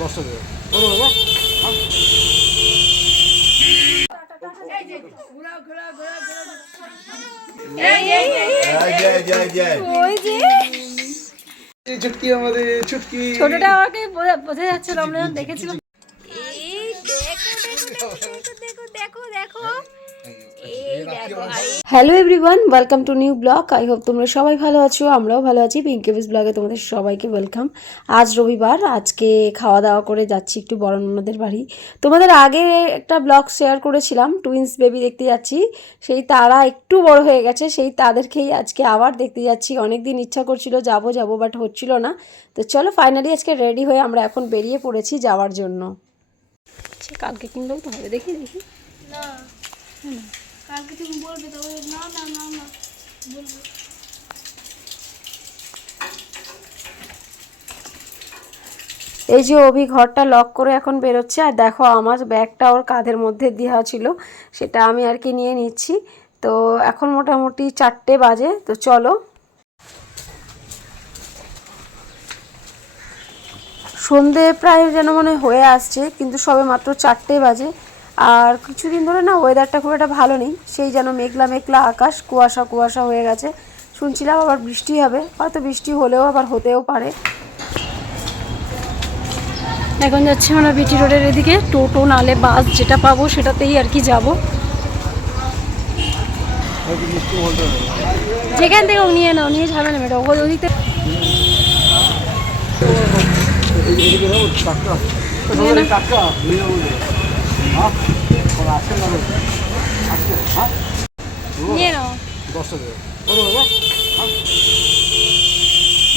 দশটা দেবে কত এই ছুটকি আমাদের ছুটকি ছোটটা আমাকে বোঝা বোঝা যাচ্ছিল আমরা যখন দেখেছিলাম hello everyone welcome to new blog I hope তোমরা সবাই ভালো আছো আমরাও ভালো আছি। পিঙ্কেভিস ব্লগে তোমাদের সবাইকে ওয়েলকাম আজ রবিবার আজকে খাওয়া দাওয়া করে যাচ্ছি একটু বড় ননদের বাড়ি। তোমাদের আগে একটা ব্লগ শেয়ার করেছিলাম টুইন্স বেবি দেখতে যাচ্ছি। সেই তারা একটু বড় হয়ে গেছে সেই তাদেরকেই আজকে আবার দেখতে যাচ্ছি। অনেক দিন ইচ্ছা করছিল যাব যাব বাট হচ্ছিল না। তো চলো ফাইনালি আজকে রেডি হয়ে আমরা এখন বেরিয়ে পড়েছি যাওয়ার জন্য। কালকে কিনলেও তো হবে দেখি দেখি। না। কালকে তুমি বলবে তবে না না না না, বলব। এই যে অভি ঘরটা লক করে এখন বেরোচ্ছে, আর দেখো আমার ব্যাগটা ওর কাঁধের মধ্যে দেওয়া ছিল, সেটা আমি আর কি নিয়ে নিচ্ছি। তো এখন মোটামুটি চারটে বাজে, তো চলো। সন্ধে প্রায় যেন মনে হয়ে আসছে, কিন্তু সবে মাত্র চারটে বাজে। আর কিছুদিন ধরে না ওয়েদারটা খুব একটা ভালো নেই। সেই যেন মেঘলা মেঘলা আকাশ কুয়াশা কুয়াশা হয়ে গেছে। শুনছিলাম আবার বৃষ্টি হবে হয়তো বৃষ্টি হলেও আবার হতেও পারে। এখন যাচ্ছি আমরা বিটি রোডের এদিকে। টোটো নালে বাস যেটা পাবো সেটাতেই আর কি যাব। যেখান থেকে নিয়ে নাও নিয়ে যাবে না ম্যাডাম ওই ওদিকে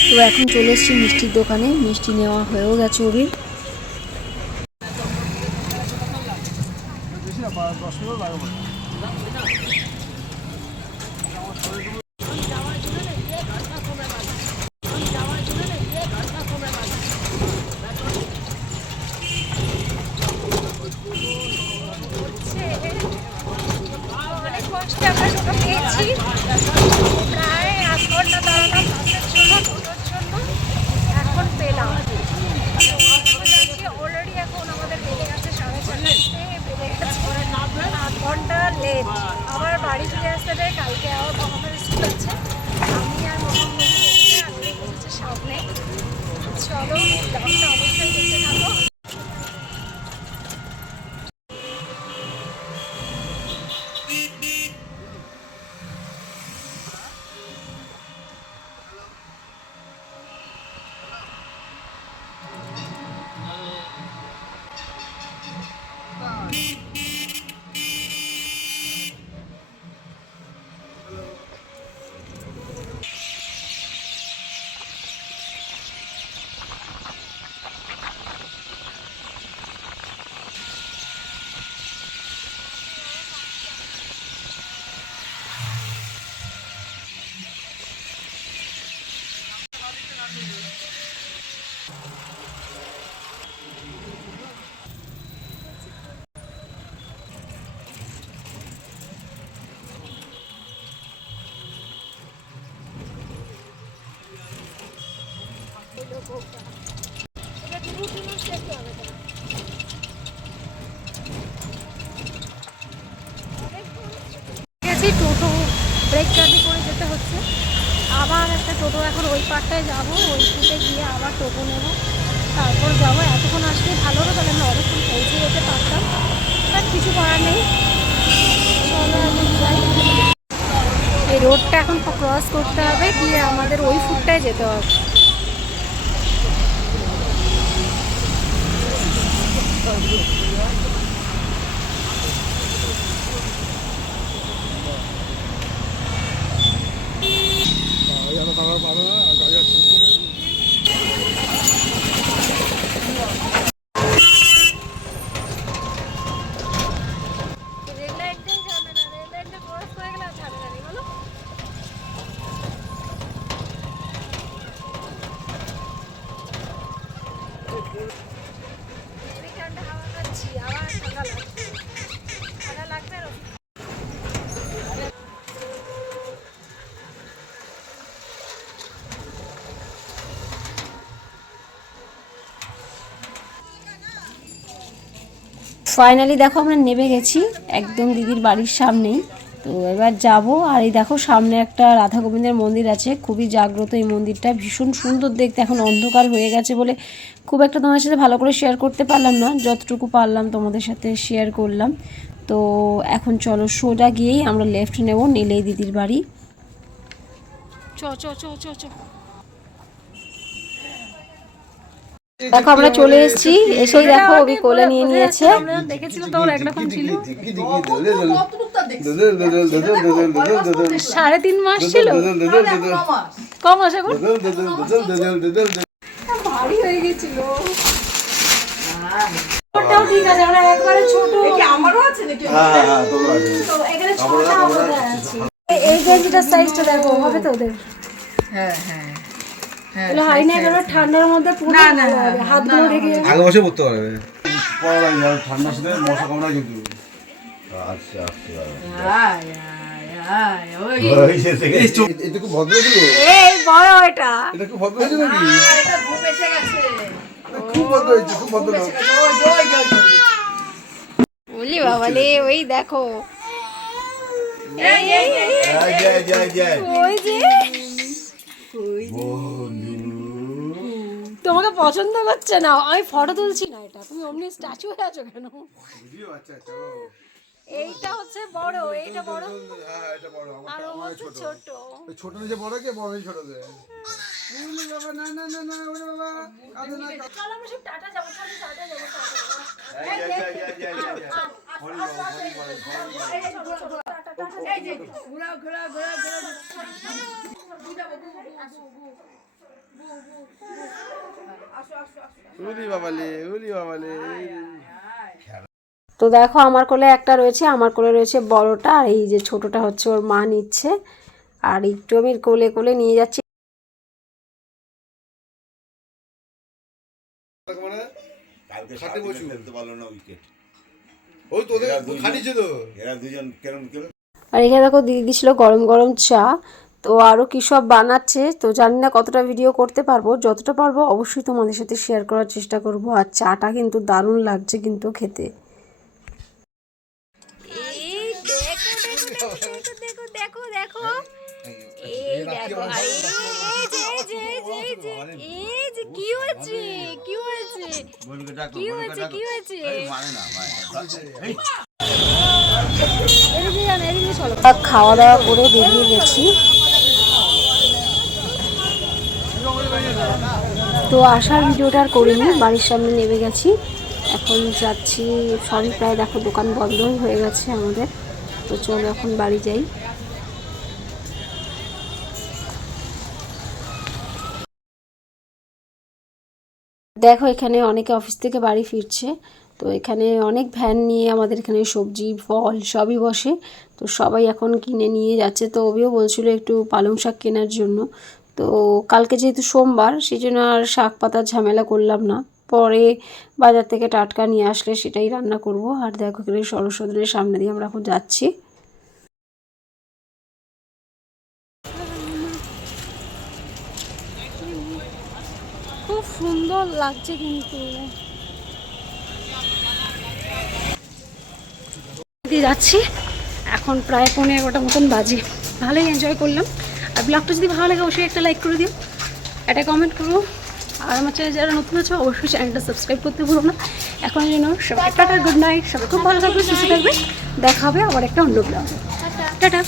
তো এখন চলে এসেছি মিষ্টির দোকানে। মিষ্টি নেওয়া হয়েও গেছে মিনিট লাগবে অনেক কষ্টে আমরা টোটো পেয়েছি প্রায় এক ঘণ্টা দাঁড়ালাম বাসের জন্য টোটোর জন্য এখন পেলাম অলরেডি এখন আমাদের বেড়ে গেছে সাড়ে চারটে বেড়ে গেছে আধ ঘণ্টা লেট আবার বাড়ি ফিরে আসতে হবে কালকে আবার বাবাদের স্কুল আছে আমি আর মোহাম্মদ আমি বসেছি সামনে চলো ব্লগটা অবশ্যই দেখতে থাকো গেছি, টোটো ব্রেক জার্নি করে যেতে হচ্ছে। আবার একটা টোটো, এখন ওই পারটায় যাব, ওই ফুটে গিয়ে আবার টোটো নেব। তারপর যাব। এতক্ষণ আসলে ভালো হতো তাহলে আমরা অনেকক্ষণ পৌঁছে যেতে পারতাম। বাট কিছু করার নেই। এই রোডটা এখন ক্রস করতে হবে, গিয়ে আমাদের ওই ফুটটায় যেতে হবে। আমার ফাইনালি দেখো আমরা নেমে গেছি একদম দিদির বাড়ির সামনেই। তো এবার যাব, আর এই দেখো সামনে একটা রাধা গোবিন্দের মন্দির আছে, খুবই জাগ্রত এই মন্দিরটা, ভীষণ সুন্দর দেখতে, এখন অন্ধকার হয়ে গেছে বলে খুব একটা তোমাদের সাথে ভালো করে শেয়ার করতে পারলাম না, যতটুকু পারলাম তোমাদের সাথে শেয়ার করলাম। তো এখন চলো সোজা গিয়েই আমরা লেফট নেব, নিলেই দিদির বাড়ি। চ চ চ চ চ। দেখো আমরা চলে এসেছি। এসেই দেখো ওকে কোলে নিয়ে নিয়েছে। দেখেছিল তো একরকম ছিল। সাড়ে তিন মাস ছিল। কম ভারী হয়ে গেছিল। ঠিক আছে আমরা একবারে ছোট। তো এখানে ছটা আছে। এই- এই গেঞ্জিটার সাইজটা দেখো হবে তো ওদের? হ্যাঁ হ্যাঁ এগুলো হাই না একেবারে ঠান্ডার মধ্যে। আগে বসে পড়তে পারবে ঠান্ডার সাথে মশা কামড়ায় কিন্তু আচ্ছা আচ্ছা ওই। ওই, ওই, ওই, ওই। বলি বাবা লে ওই দেখো জয় জয় ওই যে তোমাকে পছন্দ করছে না আমি ফটো তুলছি না এটা তুমি অমনি স্ট্যাচু হয়ে আছো কেন এইটা হচ্ছে বড় এইটা বড় হ্যাঁ এটা বড় আর ও হচ্ছে ছোট ছোট নিচে বড় কে বড় ছোট কে না না না না ওরে বাবা কাঁদে না কাঁদে আমরা সব টাটা যাব চলো টাটা যাব এই যে, ঘোরাও, ঘোরাও, ঘোরাও, তো দেখো আমার কোলে একটা রয়েছে আমার কোলে রয়েছে বড়টা আর এই যে ছোটটা হচ্ছে ওর মা নিচ্ছে। আর একটু আমি কোলে কোলে নিয়ে যাচ্ছি। মানে কালকে খাটে সারাদিনে বসু। ফেলতে পারল না উইকেট ওই তোদের দুইজন- খাটিছে এরা দুজন কেরম কেরম? আর এখানে দেখো দিদি দিছিল গরম গরম চা। তো আরও কী সব বানাচ্ছে তো জানি না কতটা ভিডিও করতে পারব। যতটা পারব অবশ্যই তোমাদের সাথে শেয়ার করার চেষ্টা করব। আর চাটা কিন্তু দারুণ লাগছে কিন্তু খেতে। দেখো এই এই যে কি হয়েছে? কি হয়েছে? কি হয়েছে? কি হয়েছে? খাওয়া দাওয়া করে বেরিয়ে গেছি। তো আসার ভিডিওটা আর করিনি, বাড়ির সামনে নেমে গেছি। এখন যাচ্ছি সবই প্রায় দেখো দোকান বন্ধই হয়ে গেছে আমাদের। তো চলো এখন বাড়ি যাই। দেখো এখানে অনেকে অফিস থেকে বাড়ি ফিরছে। তো এখানে অনেক ভ্যান নিয়ে আমাদের এখানে সবজি, ফল সবই বসে। তো সবাই এখন কিনে নিয়ে যাচ্ছে। তো অবিও বলছিল একটু পালং শাক কেনার জন্য। তো কালকে যেহেতু সোমবার সেই জন্য আর শাক পাতার ঝামেলা করলাম না। পরে বাজার থেকে টাটকা নিয়ে আসলে সেটাই রান্না করব। আর দেখো এখানে সরস্বতীর সামনে দিয়ে আমরা এখন যাচ্ছি। খুব সুন্দর লাগছে কিন্তু। দিয়ে যাচ্ছি। এখন প্রায় পনেরো এগারোটা মতন বাজে। ভালোই এনজয় করলাম। আর ব্লগটা যদি ভালো লাগে, অবশ্যই একটা লাইক করে দিও। একটা কমেন্ট করো। আর আমার চ্যানেল যারা নতুন আছে, অবশ্যই চ্যানেলটা সাবস্ক্রাইব করতে ভুলো না। এখন জন্য সবাই টাটা গুড নাইট সবাই খুব ভালো থাকবে, সুস্থ থাকবে। দেখা হবে আবার একটা অন্য ব্লগ টাটা।